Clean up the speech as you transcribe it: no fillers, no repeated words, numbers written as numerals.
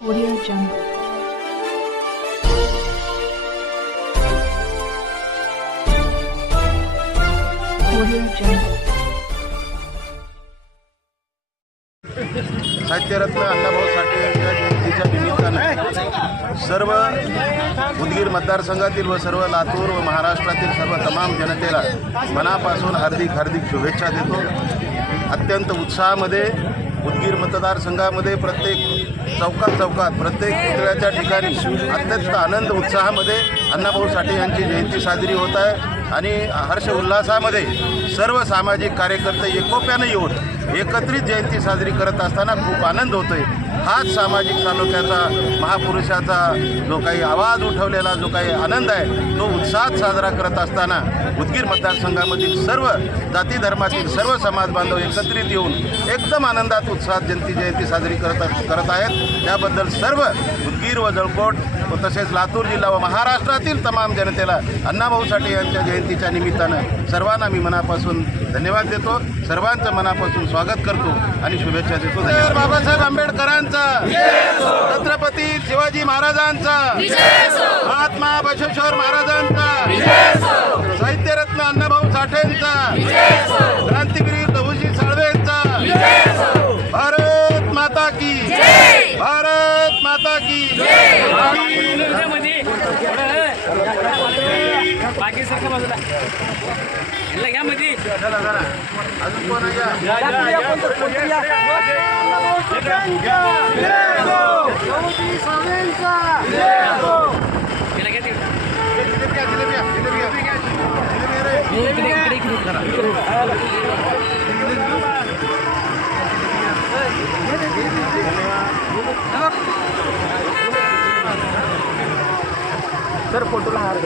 Audio Jungle. Audio Jungle. साहित्यरत्न अण्णाभाऊ साठे यांच्या जयंतीच्या निमित्तानं सर्व उदगीर मतदारसंघातील व सर्व लातूर व महाराष्ट्रातील सर्व तमाम जनतेला मनापासून हार्दिक शुभेच्छा देतो. अत्यंत उत्साहामध्ये उदगीर मतदारसंघामध्ये प्रत्येक चौकात प्रत्येक पुतळ्याच्या ठिकाणी अत्यंत आनंद उत्साहामध्ये अण्णाभाऊ साठे यांची जयंती साजरी होत आहे आणि हर्ष उल्हासामध्ये सर्व सामाजिक कार्यकर्ते एकोप्याने येऊन एकत्रित जयंती साजरी करत असताना खूप आनंद होतोय. हाच सामाजिक तालुक्याचा महापुरुषाचा जो काही आवाज उठवलेला जो काही आनंद आहे तो उत्साहात साजरा करत असताना उदगीर मतदारसंघामधील सर्व जाती धर्मातील सर्व समाज बांधव एकत्रित येऊन एकदम आनंदात उत्साहात जयंती साजरी करत आहेत. त्याबद्दल सर्व उदगीर व जळकोट व तसेच लातूर जिल्हा व महाराष्ट्रातील तमाम जनतेला अण्णाभाऊ साठे यांच्या जयंतीच्या निमित्तानं सर्वांना मी मनापासून धन्यवाद देतो. सर्वांचं मनापासून स्वागत करतो आणि शुभेच्छा देतो. धन्यवाद. बाबासाहेब आंबेडकरांचा, छत्रपती शिवाजी महाराजांचा, महात्मा बसवेश्वर महाराजांचा, साहित्यरत्न अण्णाभाऊ साठेंचा, क्रांतिवीर लहुजी साळवेंचा. भारत माता की, भारत माता की. बाकी सगळं बाजूला या मध्ये अजून कोण आहे? सर फोटोला हार